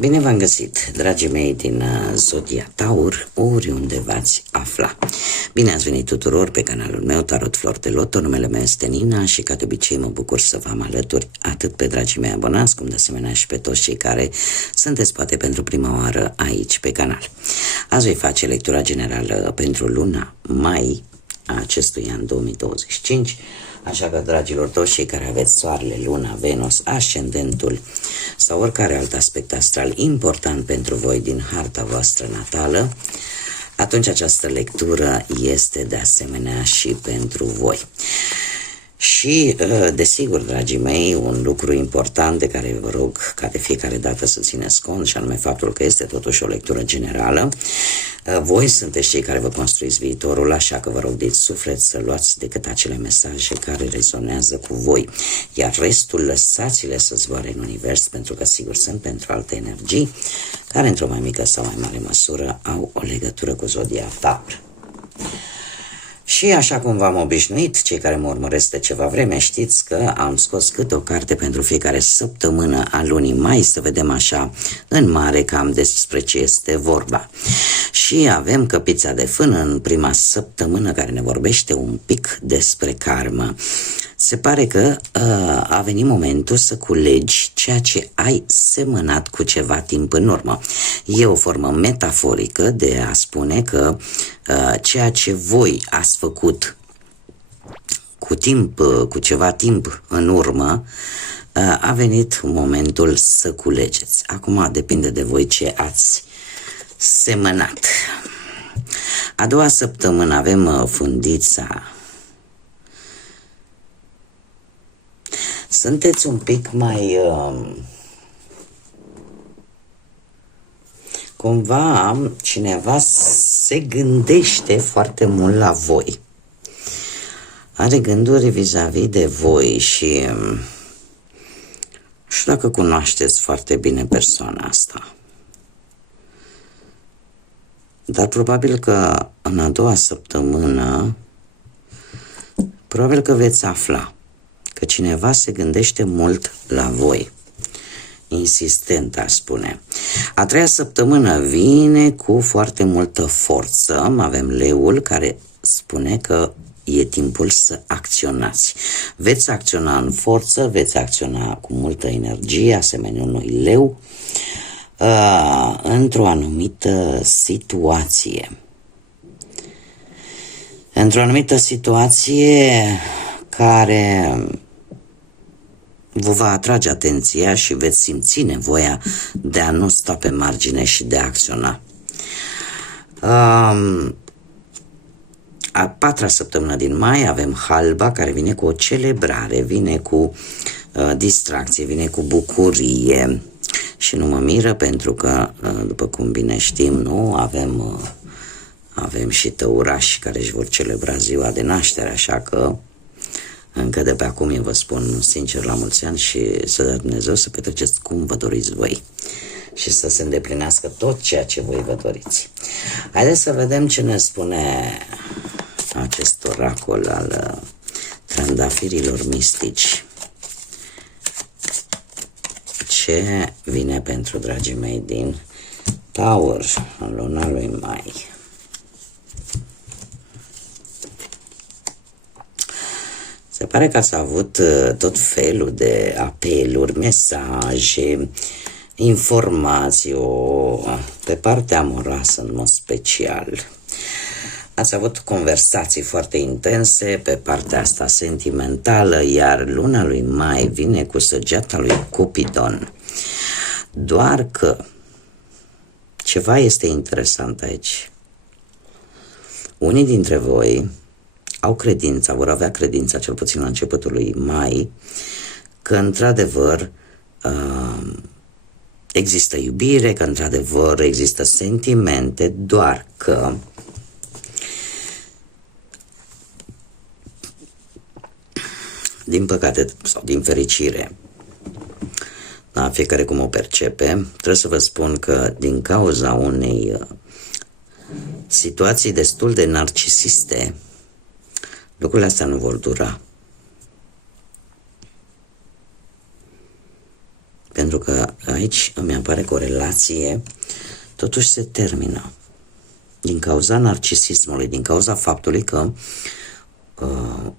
Bine v-am găsit, dragii mei din Zodia Taur, oriunde v-ați afla. Bine ați venit tuturor pe canalul meu Tarot Flor de Loto, numele meu este Nina și ca de obicei mă bucur să vă am alături atât pe dragii mei abonați, cum de asemenea și pe toți cei care sunteți poate pentru prima oară aici pe canal. Azi voi face lectura generală pentru luna mai a acestui an 2025, așa că, dragilor, toți cei care aveți soarele, luna, Venus, ascendentul sau oricare alt aspect astral important pentru voi din harta voastră natală, atunci această lectură este de asemenea și pentru voi. Și, desigur, dragii mei, un lucru important de care vă rog ca de fiecare dată să țineți cont, și anume faptul că este totuși o lectură generală. Voi sunteți cei care vă construiți viitorul, așa că vă rog din suflet să luați decât acele mesaje care rezonează cu voi, iar restul lăsați-le să zboare în univers, pentru că sigur sunt pentru alte energii care într-o mai mică sau mai mare măsură au o legătură cu Zodia Taur. Și așa cum v-am obișnuit, cei care mă urmăresc de ceva vreme știți că am scos câte o carte pentru fiecare săptămână a lunii mai, să vedem așa în mare cam despre ce este vorba. Și avem căpița de fân în prima săptămână care ne vorbește un pic despre karmă. Se pare că a venit momentul să culegi ceea ce ai semănat cu ceva timp în urmă. E o formă metaforică de a spune că ceea ce voi ați făcut cu ceva timp în urmă, a venit momentul să culegeți. Acum depinde de voi ce ați semănat. A doua săptămână avem fundița. Sunteți un pic mai cumva cineva se gândește foarte mult la voi. Are gânduri vis-a-vis de voi și nu știu dacă cunoașteți foarte bine persoana asta. Dar probabil că în a doua săptămână probabil că veți afla că cineva se gândește mult la voi. Insistent, aș spune. A treia săptămână vine cu foarte multă forță. Avem leul care spune că e timpul să acționați. Veți acționa în forță, veți acționa cu multă energie, asemenea unui leu, într-o anumită situație. Într-o anumită situație care vă va atrage atenția și veți simți nevoia de a nu sta pe margine și de a acționa. A patra săptămână din mai avem halba care vine cu o celebrare, vine cu distracție, vine cu bucurie și nu mă miră pentru că, după cum bine știm, nu avem și tăurași care își vor celebra ziua de naștere, așa că încă de pe acum eu vă spun sincer la mulți ani și să dea Dumnezeu să petreceți cum vă doriți voi și să se îndeplinească tot ceea ce voi vă doriți. Haideți să vedem ce ne spune acest oracol al trandafirilor mistici. Ce vine pentru dragii mei din Taur în luna lui mai? Se pare că ați avut tot felul de apeluri, mesaje, informații, pe partea amoroasă în mod special. Ați avut conversații foarte intense pe partea asta sentimentală, iar luna lui mai vine cu săgeata lui Cupidon. Doar că ceva este interesant aici. Unii dintre voi au credința, vor avea credința, cel puțin la începutul lui mai, că într-adevăr există iubire, că într-adevăr există sentimente, doar că din păcate sau din fericire, da, fiecare cum o percepe, trebuie să vă spun că din cauza unei situații destul de narcisiste, lucrurile astea nu vor dura. pentru că aici îmi apare că o relație totuși se termină din cauza narcisismului, din cauza faptului că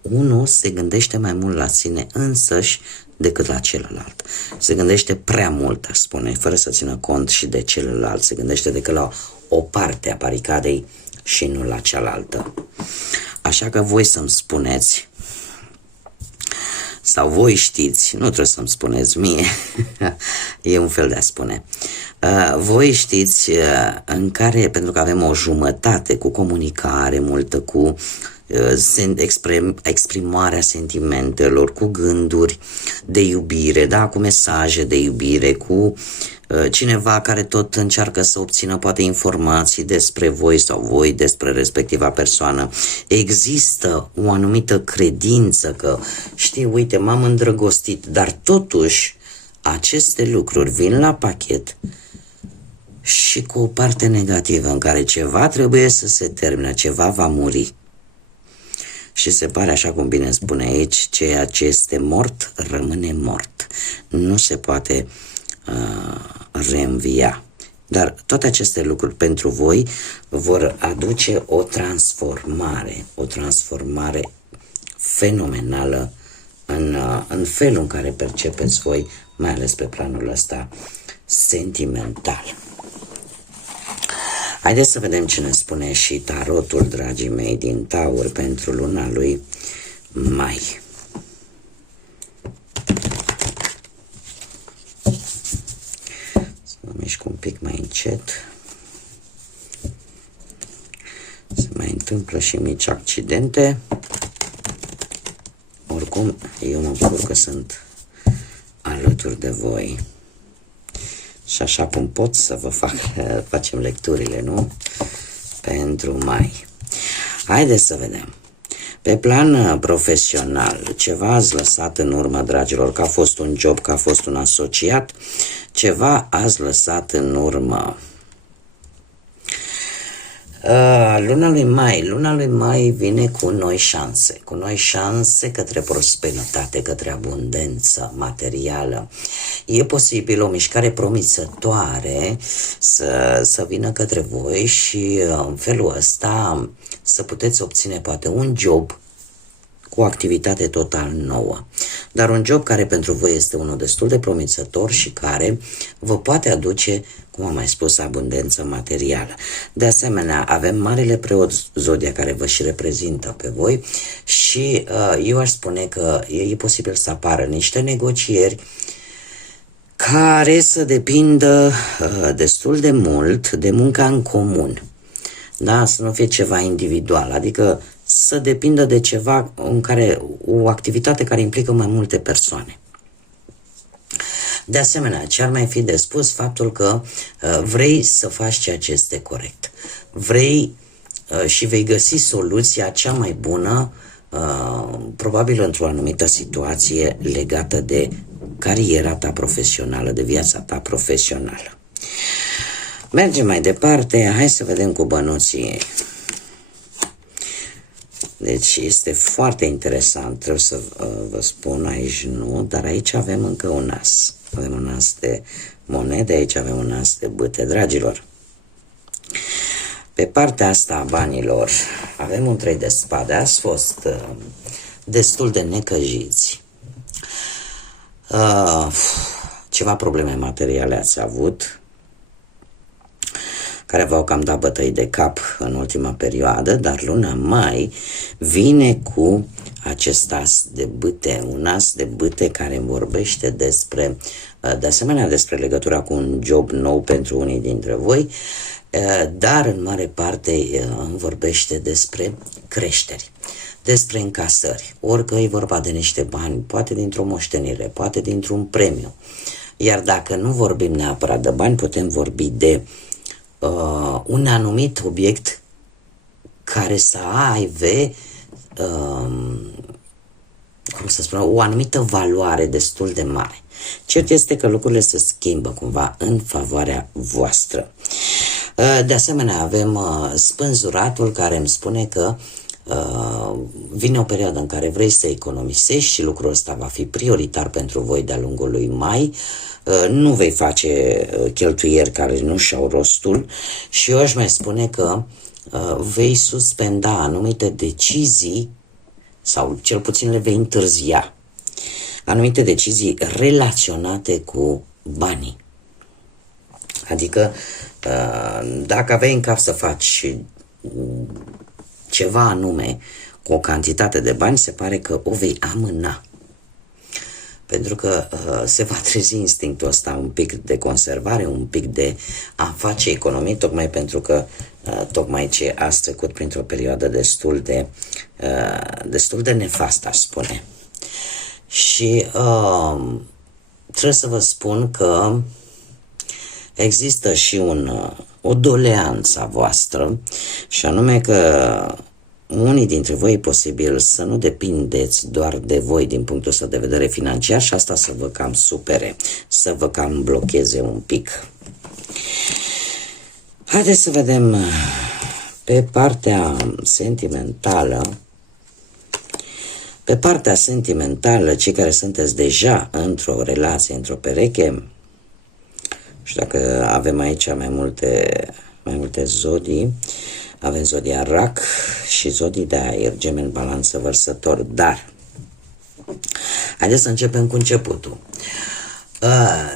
unul se gândește mai mult la sine însăși decât la celălalt. Se gândește prea mult, aș spune, fără să țină cont și de celălalt. Se gândește decât la o parte a baricadei și nu la cealaltă. Așa că voi să-mi spuneți, sau voi știți, nu trebuie să-mi spuneți mie, e un fel de a spune, voi știți în care, pentru că avem o jumătate cu comunicare multă, cu exprimarea sentimentelor, cu gânduri de iubire, da, cu mesaje de iubire, cu cineva care tot încearcă să obțină poate informații despre voi sau voi despre respectiva persoană. Există o anumită credință că, știi, uite, m-am îndrăgostit, dar totuși aceste lucruri vin la pachet și cu o parte negativă în care ceva trebuie să se termine, ceva va muri. Și se pare, așa cum bine spune aici, ceea ce este mort rămâne mort. Nu se poate reînvia. Dar toate aceste lucruri pentru voi vor aduce o transformare fenomenală în felul în care percepeți voi, mai ales pe planul ăsta sentimental. Haideți să vedem ce ne spune și tarotul, dragii mei, din Taur pentru luna lui mai. Să mă mișc un pic mai încet. Se mai întâmplă și mici accidente. Oricum, eu mă bucur că sunt alături de voi. Și așa cum pot să vă facem lecturile, nu? Pentru mai. Haideți să vedem. Pe plan profesional, ceva ați lăsat în urmă, dragilor, că a fost un job, că a fost un asociat, ceva ați lăsat în urmă. Luna lui mai vine cu noi șanse către prosperitate, către abundență materială. E posibil o mișcare promițătoare să vină către voi și în felul ăsta să puteți obține poate un job cu o activitate total nouă. Dar un job care pentru voi este unul destul de promițător și care vă poate aduce, cum am mai spus, abundență materială. De asemenea, avem Marele Preot Zodia care vă și reprezintă pe voi și eu aș spune că e posibil să apară niște negocieri care să depindă destul de mult de munca în comun. Da? Să nu fie ceva individual, adică să depindă de ceva în care, o activitate care implică mai multe persoane. De asemenea, ce ar mai fi de spus, faptul că vrei să faci ceea ce este corect. Vrei și vei găsi soluția cea mai bună, probabil într-o anumită situație legată de cariera ta profesională, de viața ta profesională. Mergem mai departe, hai să vedem cu bănuții. Deci este foarte interesant, trebuie să vă spun, aici nu, dar aici avem încă un as. Avem un as de monede, aici avem un as de bâte, dragilor. Pe partea asta a banilor avem un 3 de spade, ați fost destul de necăjiți. Ceva probleme materiale ați avut, care v-au cam dat bătăi de cap în ultima perioadă, dar luna mai vine cu acest as de bâte, un as de bâte care îmi vorbește despre, de asemenea despre legătura cu un job nou pentru unii dintre voi, dar în mare parte îmi vorbește despre creșteri, despre încasări, orică e vorba de niște bani, poate dintr-o moștenire, poate dintr-un premiu. Iar dacă nu vorbim neapărat de bani, putem vorbi de un anumit obiect care să aibă, cum să spun, o anumită valoare destul de mare. Cert este că lucrurile se schimbă cumva în favoarea voastră. De asemenea, avem spânzuratul care îmi spune că Vine o perioadă în care vrei să economisești și lucrul ăsta va fi prioritar pentru voi de-a lungul lui mai. Nu vei face cheltuieri care nu și-au rostul și eu aș mai spune că vei suspenda anumite decizii sau cel puțin le vei întârzia. Anumite decizii relaționate cu banii. Adică dacă aveai în cap să faci ceva anume cu o cantitate de bani, se pare că o vei amâna. Pentru că se va trezi instinctul ăsta un pic de conservare, un pic de a face economie, tocmai pentru că tocmai ce ați trecut printr-o perioadă destul de nefastă, aș spune. Și trebuie să vă spun că există și o doleanță a voastră, și anume că unii dintre voi e posibil să nu depindeți doar de voi din punctul ăsta de vedere financiar și asta să vă cam supere, să vă cam blocheze un pic. Haideți să vedem pe partea sentimentală. Pe partea sentimentală, cei care sunteți deja într-o relație, într-o pereche, și dacă avem aici mai multe zodii, avem zodia Rac și zodii de aer, Gemeni, Balanță, Vărsător, dar haideți să începem cu începutul.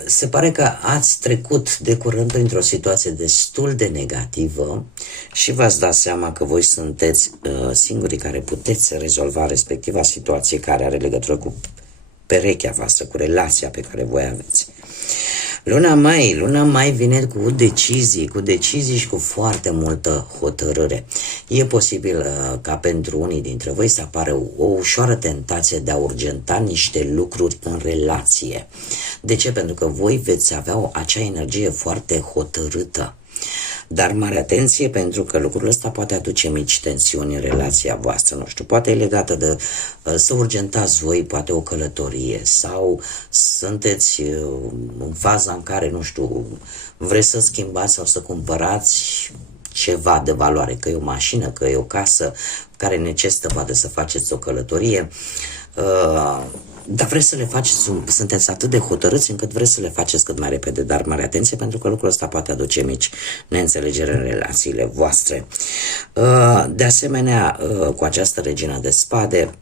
Se pare că ați trecut de curând printr-o situație destul de negativă și v-ați dat seama că voi sunteți singurii care puteți rezolva respectiva situație care are legătură cu perechea voastră, cu relația pe care voi aveți. Luna mai vine cu decizii și cu foarte multă hotărâre. E posibil ca pentru unii dintre voi să apară o ușoară tentație de a urgenta niște lucruri în relație. De ce? Pentru că voi veți avea acea energie foarte hotărâtă. Dar mare atenție, pentru că lucrul ăsta poate aduce mici tensiuni în relația voastră, nu știu, poate e legată de să urgentați voi, poate o călătorie, sau sunteți în faza în care, nu știu, vreți să schimbați sau să cumpărați ceva de valoare, că e o mașină, că e o casă care necesită poate să faceți o călătorie, dar vreți să le faceți, sunteți atât de hotărâți încât vreți să le faceți cât mai repede, dar mare atenție, pentru că lucrul ăsta poate aduce mici neînțelegeri în relațiile voastre. De asemenea, cu această regină de spade,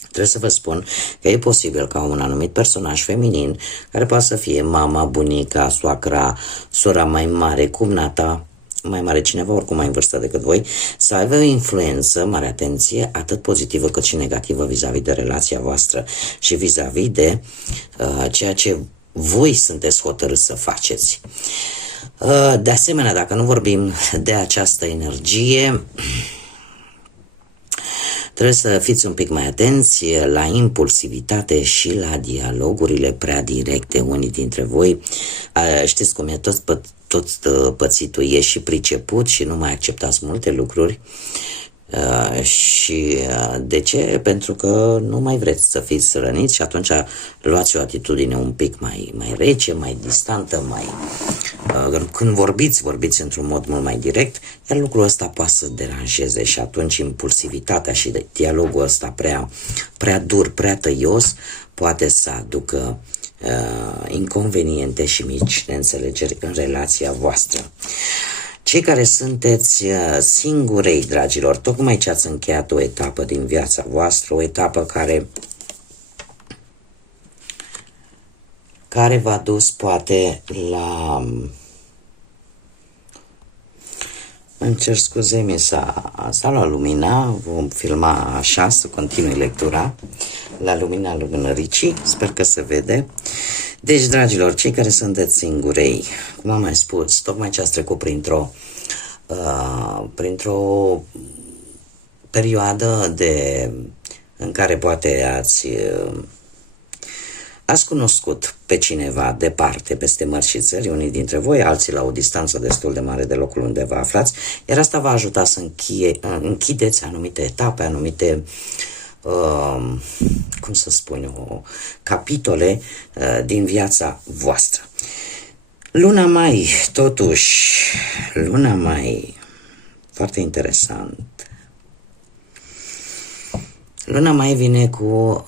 trebuie să vă spun că e posibil ca un anumit personaj feminin, care poate să fie mama, bunica, soacra, sora mai mare, cumnata, mai mare, cineva oricum mai în vârstă decât voi, să aibă o influență, mare atenție, atât pozitivă cât și negativă vis-a-vis de relația voastră și vis-a-vis de ceea ce voi sunteți hotărâți să faceți. De asemenea, dacă nu vorbim de această energie, trebuie să fiți un pic mai atenți la impulsivitate și la dialogurile prea directe. Unii dintre voi, știți cum e, tot pățitul e și priceput și nu mai acceptați multe lucruri. Și de ce? Pentru că nu mai vreți să fiți răniți și atunci luați o atitudine un pic mai rece, mai distantă, când vorbiți într-un mod mult mai direct, iar lucrul ăsta poate să deranjeze și atunci impulsivitatea și dialogul ăsta prea dur, prea tăios poate să aducă inconveniente și mici neînțelegeri în relația voastră. Cei care sunteți singurei, dragilor, tocmai ce ați încheiat o etapă din viața voastră, o etapă care v-a dus poate la... Îmi cer scuze, s-a luat lumina, vom filma așa, să continui lectura, la lumina lumânăricii, sper că se vede. Deci, dragilor, cei care sunteți singurei, cum am mai spus, tocmai ce ați trecut printr-o perioadă în care poate ați cunoscut pe cineva departe, peste mări și țări, unii dintre voi, alții la o distanță destul de mare de locul unde vă aflați, iar asta va ajuta să închideți anumite etape, anumite cum să spun eu, capitole din viața voastră. Luna mai, totuși, foarte interesant. Luna mai vine cu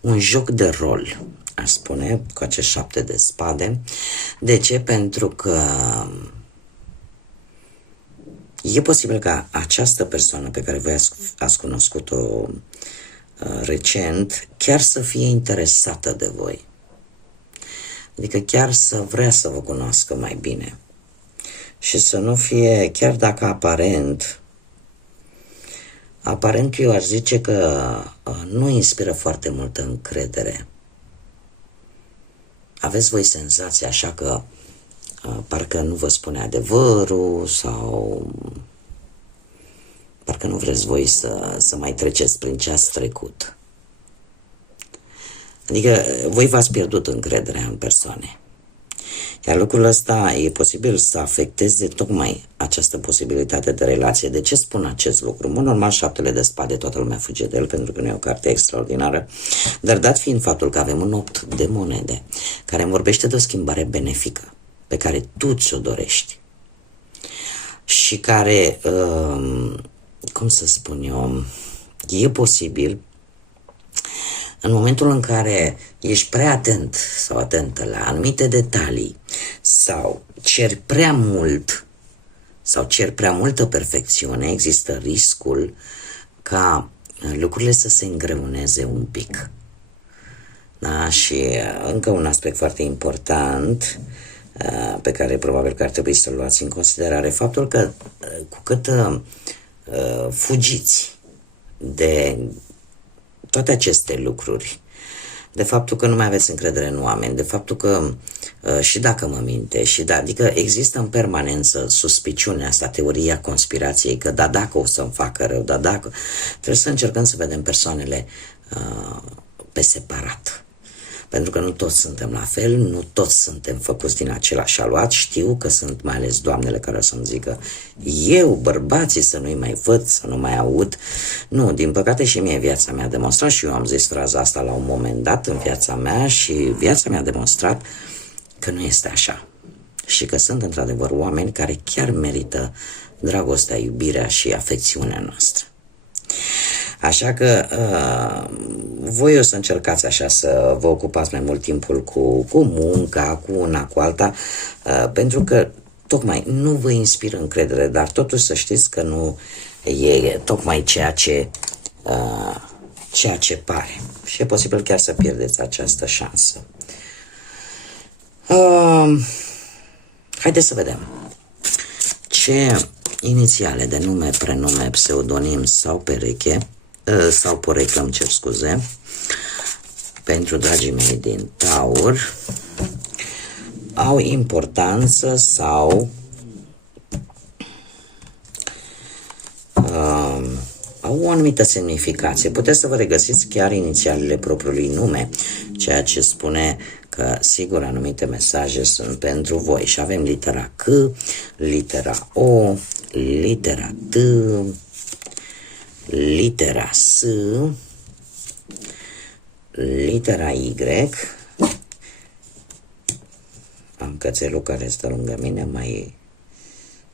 un joc de rol, aș spune, cu acești 7 de spade. De ce? Pentru că e posibil ca această persoană pe care voi ați cunoscut-o recent chiar să fie interesată de voi. Adică chiar să vrea să vă cunoască mai bine. Și să nu fie, chiar dacă aparent eu aș zice că nu inspiră foarte multă încredere. Aveți voi senzația așa că parcă nu vă spune adevărul sau parcă nu vreți voi să mai treceți prin ce ați trecut. Adică voi v-ați pierdut încrederea în persoane. Iar lucrul ăsta e posibil să afecteze tocmai această posibilitate de relație. De ce spun acest lucru? În mod normal, 7 de spade, toată lumea fuge de el pentru că nu e o carte extraordinară, dar dat fiind faptul că avem un 8 de monede care îmi vorbește de o schimbare benefică pe care tu ți-o dorești și care, cum să spun eu, e posibil în momentul în care ești prea atent sau atentă la anumite detalii sau ceri prea mult sau ceri prea multă perfecțiune, există riscul ca lucrurile să se îngreuneze un pic. Da? Și încă un aspect foarte important pe care probabil că ar trebui să-l luați în considerare, faptul că cu cât fugiți de toate aceste lucruri, de faptul că nu mai aveți încredere în oameni, de faptul că și dacă mă minte, adică există în permanență suspiciunea asta, teoria conspirației, că dacă o să-mi facă rău, dacă trebuie să încercăm să vedem persoanele pe separat. Pentru că nu toți suntem la fel, nu toți suntem făcuți din același aluat. Știu că sunt mai ales doamnele care o să-mi zică eu, bărbații, să nu-i mai văd, să nu mai aud. Nu, din păcate și mie viața mea a demonstrat și eu am zis fraza asta la un moment dat în viața mea și viața mea a demonstrat că nu este așa. Și că sunt într-adevăr oameni care chiar merită dragostea, iubirea și afecțiunea noastră. Așa că voi o să încercați așa să vă ocupați mai mult timpul cu munca, cu una, cu alta, pentru că tocmai nu vă inspiră încredere, dar totuși să știți că nu e tocmai ceea ce pare. Și e posibil chiar să pierdeți această șansă. Haideți să vedem ce inițiale de nume, prenume, pseudonim sau pereche sau poreclă, îmi cer scuze, pentru dragii mei din Taur au importanță sau au o anumită semnificație. Puteți să vă regăsiți chiar inițialele propriului nume, ceea ce spune că sigur anumite mesaje sunt pentru voi. Și avem litera C, litera O, litera T, litera S, litera Y. Am cățelul care stă lângă mine, mai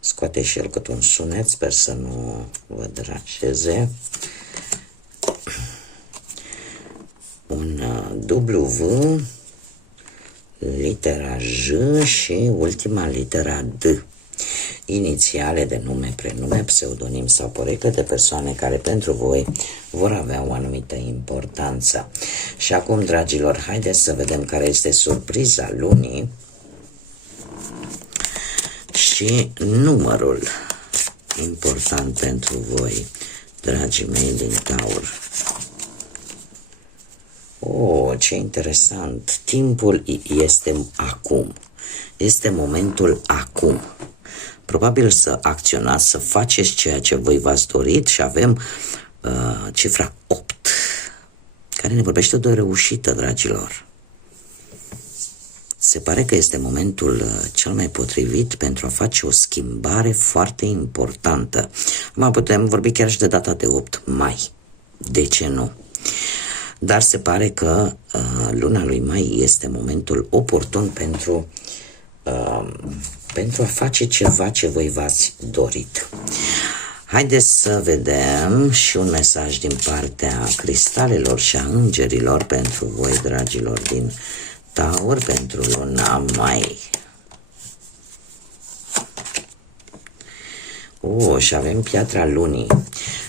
scoate și el cât un sunet, sper să nu vă deranjeze. Un W, litera J și ultima litera D. Inițiale de nume, prenume, pseudonim sau poreclă de persoane care pentru voi vor avea o anumită importanță. Și acum, dragilor, haideți să vedem care este surpriza lunii și numărul important pentru voi, dragii mei din Taur. Oh, ce interesant! Timpul este acum. Este momentul acum. Probabil să acționați, să faceți ceea ce voi v-ați dorit și avem cifra 8, care ne vorbește de o reușită, dragilor. Se pare că este momentul cel mai potrivit pentru a face o schimbare foarte importantă. Acum putem vorbi chiar și de data de 8 mai. De ce nu? Dar se pare că luna lui mai este momentul oportun pentru a face ceva ce voi v-ați dorit. Haideți să vedem și un mesaj din partea cristalelor și a îngerilor pentru voi, dragilor din Taur, pentru luna mai. Și avem piatra lunii.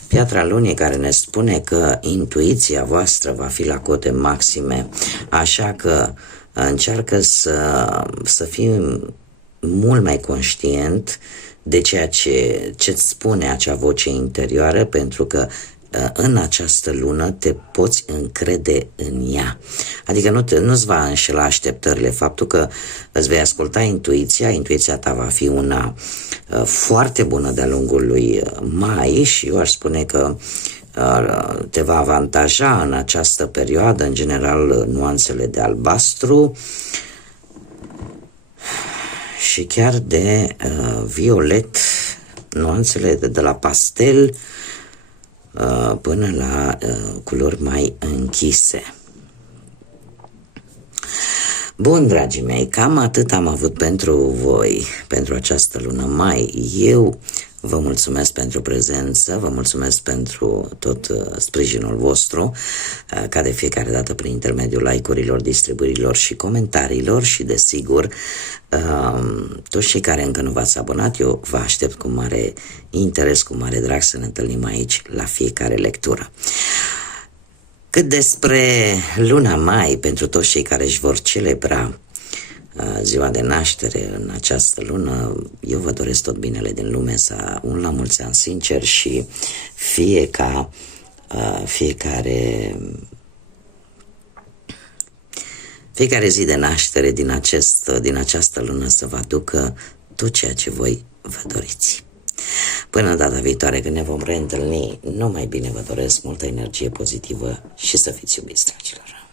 Piatra lunii care ne spune că intuiția voastră va fi la cote maxime, așa că încearcă să fii mult mai conștient de ceea ce-ți spune acea voce interioară, pentru că în această lună te poți încrede în ea. Adică nu-ți va înșela așteptările. Faptul că îți vei asculta intuiția ta va fi una foarte bună de-a lungul lui mai și eu aș spune că te va avantaja în această perioadă, în general, nuanțele de albastru și chiar de violet, nuanțele de la pastel până la culori mai închise. Bun, dragii mei, cam atât am avut pentru voi, pentru această lună mai. Eu vă mulțumesc pentru prezență, vă mulțumesc pentru tot sprijinul vostru, ca de fiecare dată prin intermediul like-urilor, distribuirilor și comentariilor și, desigur, toți cei care încă nu v-ați abonat, eu vă aștept cu mare interes, cu mare drag să ne întâlnim aici la fiecare lectură. Cât despre luna mai, pentru toți cei care își vor celebra ziua de naștere în această lună, eu vă doresc tot binele din lume, să un la mulți ani sincer și fiecare zi de naștere din această lună să vă aducă tot ceea ce voi vă doriți. Până data viitoare când ne vom reîntâlni, numai bine vă doresc, multă energie pozitivă și să fiți iubiți, dragilor!